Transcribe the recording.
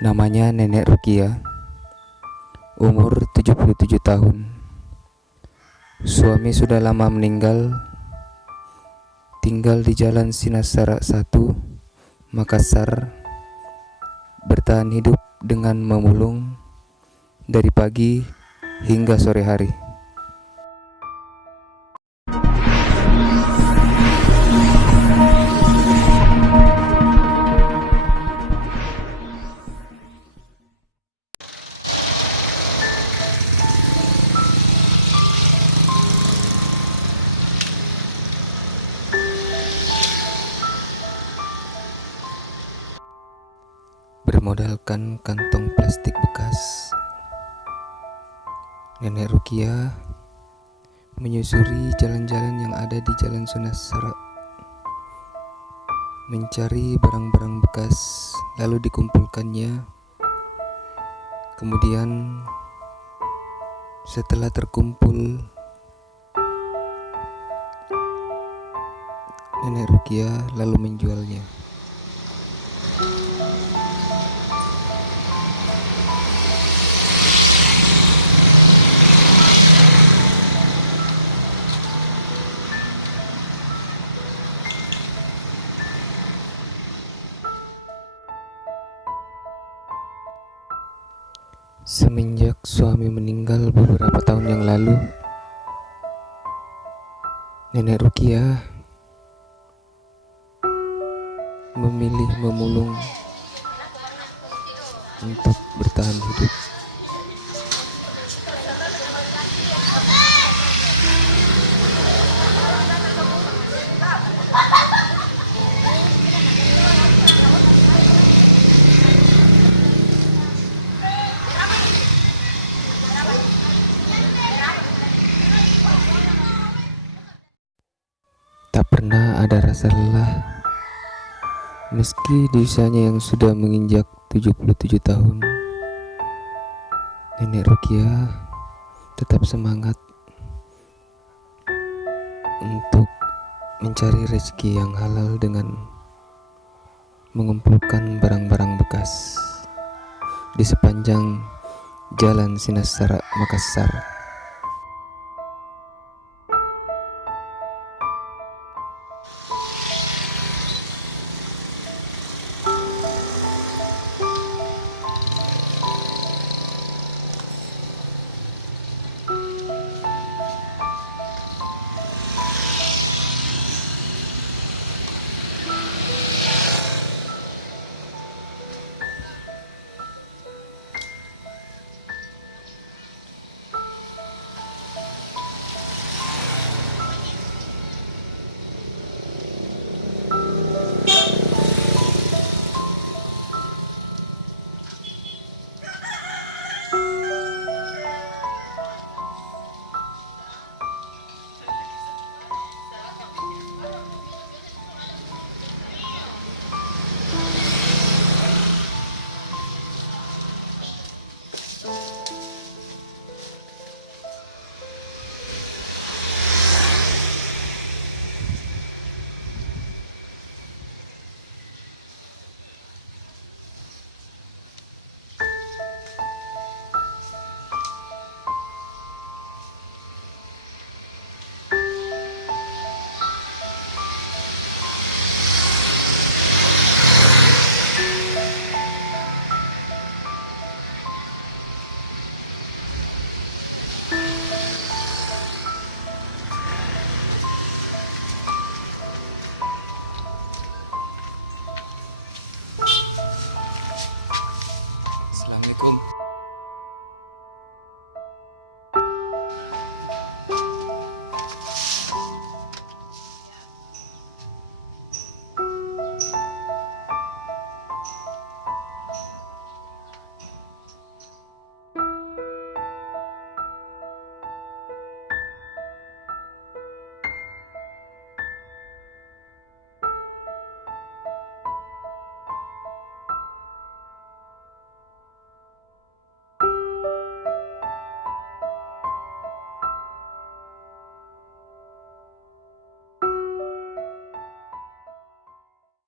Namanya Nenek Rukia, umur 77 tahun. Suami sudah lama meninggal, tinggal di Jalan Sinasara 1, Makassar. Bertahan hidup dengan memulung dari pagi hingga sore hari. Bermodalkan kantong plastik bekas, Nenek Rukia menyusuri jalan-jalan yang ada di Jalan Sinasara, mencari barang-barang bekas, lalu dikumpulkannya. Kemudian setelah terkumpul, Nenek Rukia lalu menjualnya. Semenjak suami meninggal beberapa tahun yang lalu, Nenek Rukia memilih memulung untuk bertahan hidup. Tak pernah ada rasa lelah, meski di usianya yang sudah menginjak 77 tahun. Nenek Rukia tetap semangat untuk mencari rezeki yang halal dengan mengumpulkan barang-barang bekas di sepanjang Jalan Sinasara, Makassar.